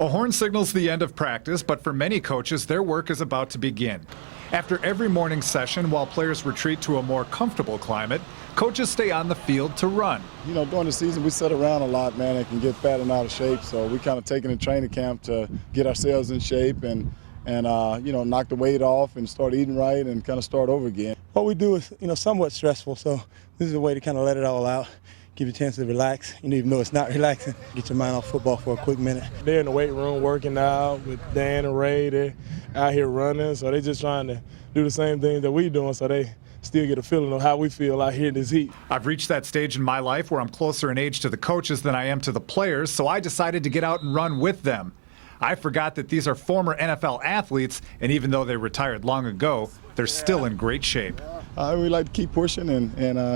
A horn signals the end of practice, but for many coaches, their work is about to begin. After every morning session, while players retreat to a more comfortable climate, coaches stay on the field to run. You know, during the season, we sit around a lot, man, and can get fat and out of shape. So we kind of taking a training camp to get ourselves in shape and you know, knock the weight off and start eating right and kind of start over again. What we do is, you know, somewhat stressful. So this is a way to kind of let it all out, give you a chance to relax, even though it's not relaxing. Get your mind off football for a quick minute. They're in the weight room working out with Dan and Ray. They're out here running, so they're just trying to do the same thing that we're doing, so they still get a feeling of how we feel out here in this heat. I've reached that stage in my life where I'm closer in age to the coaches than I am to the players, so I decided to get out and run with them. I forgot that these are former NFL athletes, and even though they retired long ago, they're still in great shape. We like to keep pushing and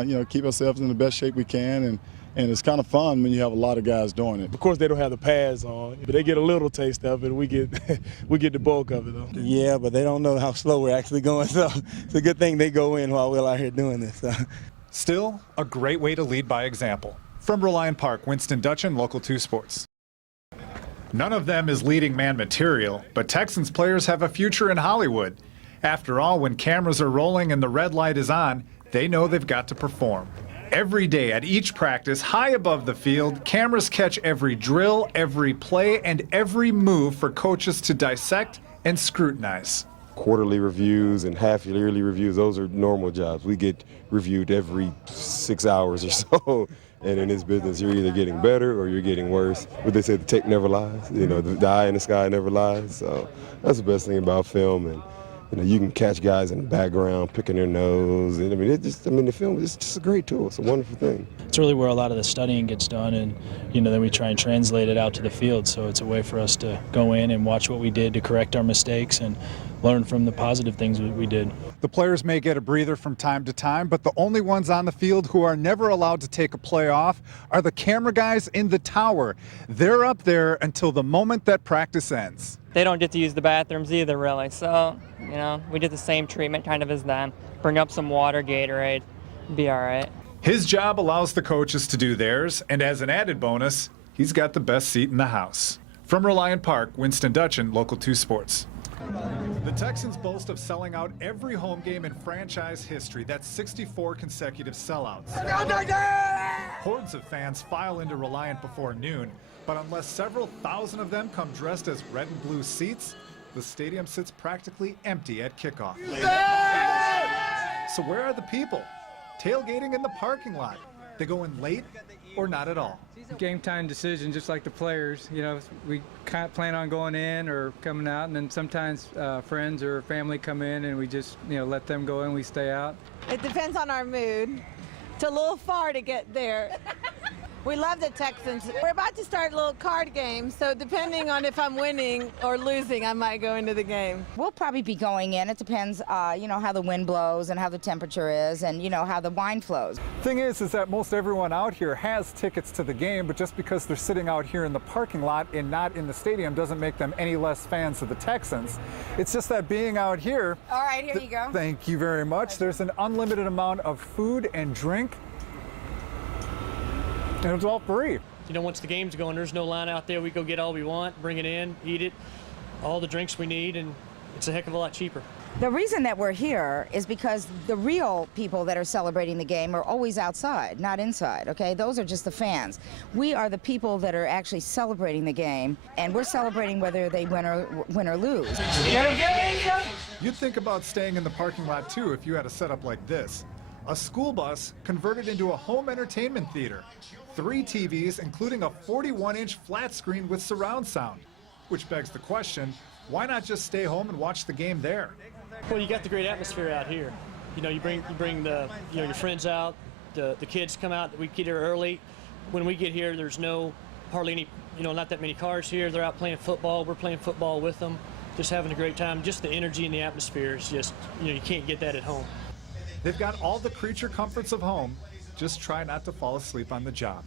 you know, keep ourselves in the best shape we can, and it's kind of fun when you have a lot of guys doing it. Of course, they don't have the pads on, but they get a little taste of it. We get the bulk of it, though. Yeah, but they don't know how slow we're actually going, so it's a good thing they go in while we're out here doing this. So. Still, a great way to lead by example. From Reliant Park, Winston Dutchin, Local 2 Sports. None of them is leading man material, but Texans players have a future in Hollywood. After all, when cameras are rolling and the red light is on, they know they've got to perform. Every day at each practice, high above the field, cameras catch every drill, every play, and every move for coaches to dissect and scrutinize. Quarterly reviews and half-yearly reviews, those are normal jobs. We get reviewed every 6 hours or so. And in this business, you're either getting better or you're getting worse. But they say the tape never lies. You know, the eye in the sky never lies. So that's the best thing about film. And you know, you can catch guys in the background picking their nose. And I mean, the film is just a great tool. It's a wonderful thing. It's really where a lot of the studying gets done, and you know, then we try and translate it out to the field. So it's a way for us to go in and watch what we did to correct our mistakes and learn from the positive things we did. The players may get a breather from time to time, but the only ones on the field who are never allowed to take a play off are the camera guys in the tower. They're up there until the moment that practice ends. They don't get to use the bathrooms either, really. So, you know, we get the same treatment kind of as them. Bring up some water, Gatorade, be all right. His job allows the coaches to do theirs, and as an added bonus, he's got the best seat in the house. From Reliant Park, Winston Dutchin, Local 2 Sports. The Texans boast of selling out every home game in franchise history. That's 64 consecutive sellouts. Hordes of fans file into Reliant before noon, but unless several thousand of them come dressed as red and blue seats, the stadium sits practically empty at kickoff. So where are the people? Tailgating in the parking lot. They go in late or not at all. Game time decision, just like the players. You know, we can't plan on going in or coming out, and then sometimes friends or family come in and we just, you know, let them go in, we stay out. It depends on our mood. It's a little far to get there. We love the Texans. We're about to start a little card game, so depending on if I'm winning or losing, I might go into the game. We'll probably be going in. It depends, you know, how the wind blows and how the temperature is and, you know, how the wine flows. Thing is that most everyone out here has tickets to the game, but just because they're sitting out here in the parking lot and not in the stadium doesn't make them any less fans of the Texans. It's just that being out here... All right, here you go. Thank you very much. There's an unlimited amount of food and drink. And it's all free. You know, once the game's going, there's no line out there. We go get all we want, bring it in, eat it, all the drinks we need, and it's a heck of a lot cheaper. The reason that we're here is because the real people that are celebrating the game are always outside, not inside, okay? Those are just the fans. We are the people that are actually celebrating the game, and we're celebrating whether they win or lose. You'd think about staying in the parking lot, too, if you had a setup like this. A school bus converted into a home entertainment theater. 3 TVs, including a 41-inch flat screen with surround sound. Which begs the question, why not just stay home and watch the game there? Well, you got the great atmosphere out here. You know, you bring the, you know, your friends out, the kids come out, we get here early. When we get here, there's hardly any, you know, not that many cars here. They're out playing football. We're playing football with them, just having a great time. Just the energy and the atmosphere is just, you know, you can't get that at home. They've got all the creature comforts of home. Just try not to fall asleep on the job.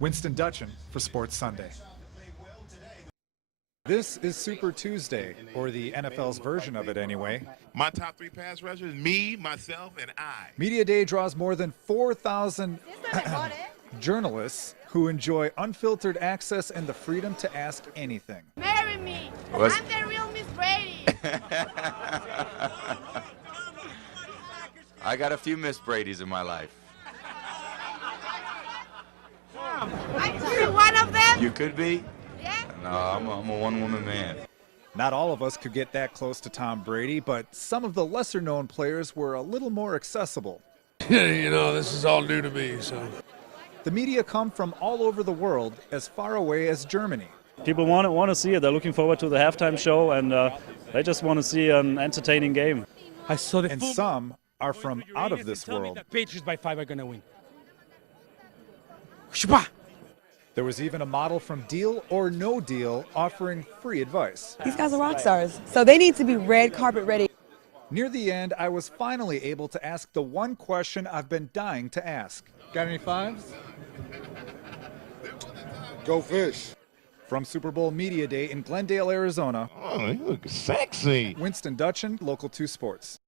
Winston Dutchin for Sports Sunday. This is Super Tuesday, or the NFL's version of it anyway. My top 3 pass rushers, me, myself, and I. Media Day draws more than 4,000 journalists who enjoy unfiltered access and the freedom to ask anything. Marry me. I'm the real Miss Brady. I got a few Miss Bradys in my life. I could be one of them. You could be? Yeah. No, I'm a one-woman man. Not all of us could get that close to Tom Brady, but some of the lesser-known players were a little more accessible. You know, this is all new to me, so. The media come from all over the world, as far away as Germany. People want to see it. They're looking forward to the halftime show, and they just want to see an entertaining game. And some are from out of this world. The Patriots by 5 are going to win. There was even a model from Deal or No Deal offering free advice. These guys are rock stars, so they need to be red carpet ready. Near the end, I was finally able to ask the one question I've been dying to ask. Got any fives? Go Fish. From Super Bowl Media Day in Glendale, Arizona. Oh, you look sexy. Winston Dutchin, Local 2 Sports.